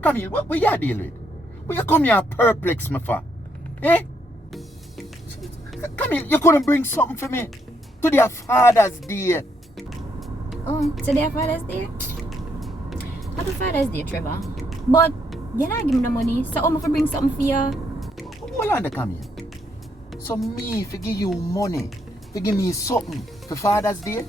Camille, what you deal with? What you come here perplex me for? Eh? Camille, you couldn't bring something for me? Today Father's Day. Oh, today Father's Day? Happy Father's Day, Trevor. But you not give me the money, so I'm going to bring something for you. Hold on there, Camille. So me, if you give you money, you give me something for Father's Day?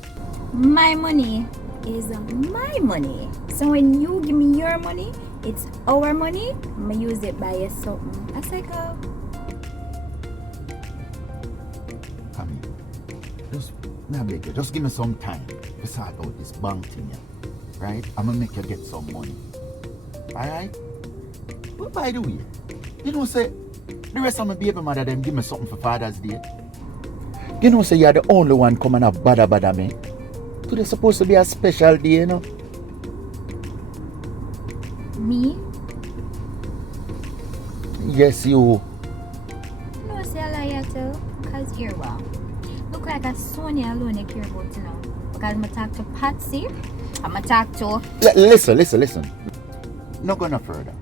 My money is my money. So when you give me your money, it's our money. I'm going to use it buy you something. That's like a... Camille, I beg you, just give me some time to sort out this bank thing here. Right? I'm gonna make you get some money. Alright? But by the way, you know say the rest of my baby mother them give me something for Father's Day. You know say you're the only one coming up bother me. Today's supposed to be a special day, you know. Me? Yes, you. No, say I lie too. Because you're well. Look like a Sonia alone you care about, you know. Because I'm talk to Patsy. I'm going to talk to... Listen. Not go no further.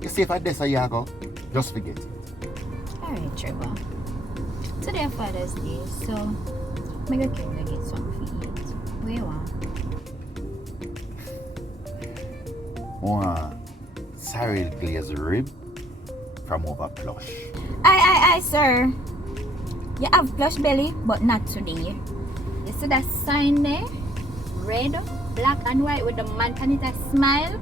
You see if I this a year ago, just forget it. Alright, Trevor. Today Father's Day, so I'm going to get something to eat. Where you want? Cyril glazed rib from over Plush. Aye, sir. You have plush belly, but not today. You see that sign there? Red, black, and white with the man can it a smile?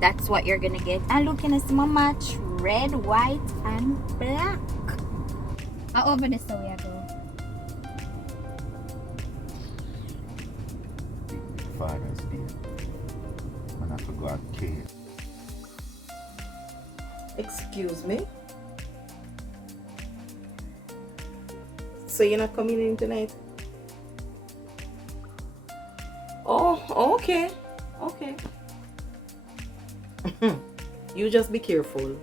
That's what you're gonna get. And look, can you see my match? Red, white, and black. Over this way I go. Father's Day. Man, I forgot cake. Excuse me? So you're not coming in tonight? Oh, okay. Okay. You just be careful.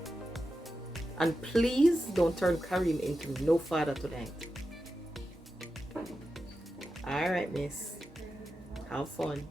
And please don't turn Karim into no father tonight. Alright, miss. Have fun.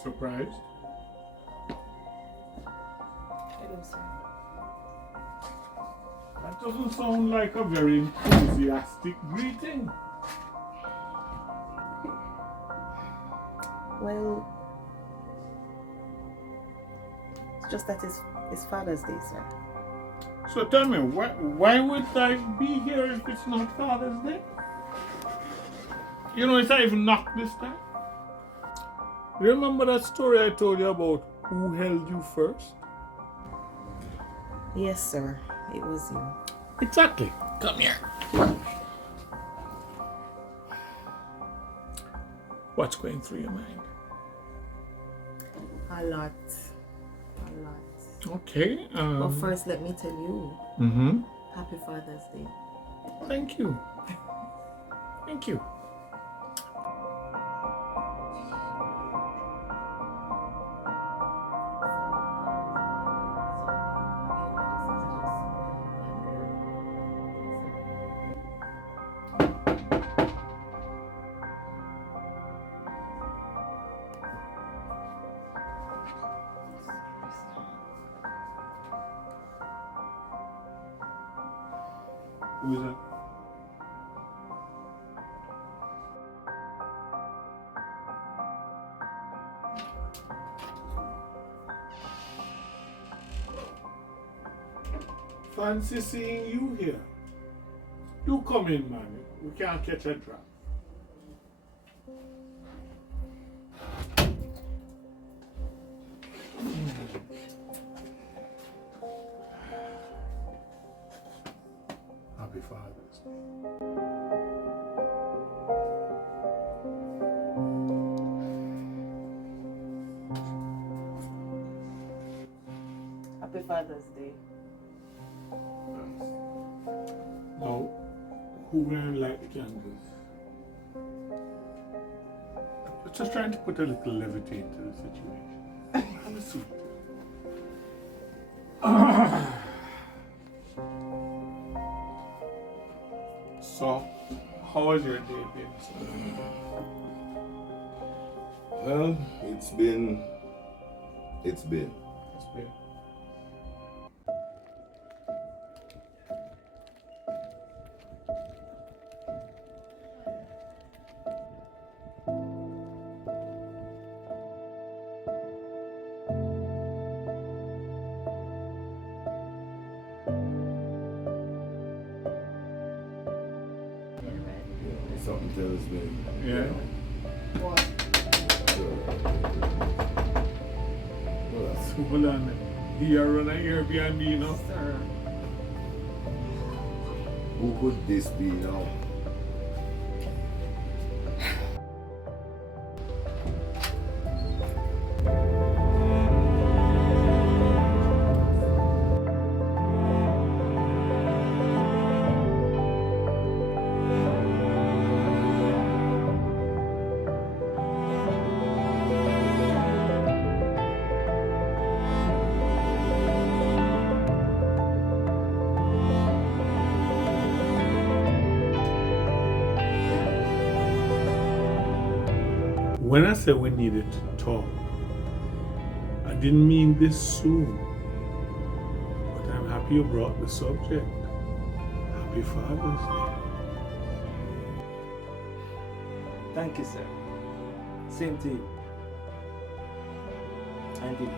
Surprised? Hello, sir. That doesn't sound like a very enthusiastic greeting. Well, it's just that it's Father's Day, sir. So tell me, why would I be here if it's not Father's Day? You know, it's not even knocked this time. Remember that story I told you about who held you first? Yes, sir. It was you. Exactly. Come here. What's going through your mind? A lot. Okay. But first, let me tell you, Happy Father's Day. Thank you. Thank you. Who is that? Fancy seeing you here. Do come in, man. We can't catch a drop. Happy Father's Day. Happy Father's Day. Now, who will light the candles? We're just trying to put a little levity into the situation. Have a seat. So, how has your day been, sir? Well, it's been. It's been. Something tells me. Yeah. So, hold on. Here run an Airbnb, you know? Sir. Who could this be now? When I said we needed to talk, I didn't mean this soon. But I'm happy you brought the subject. Happy Father's Day. Thank you, sir. Same to you. And you.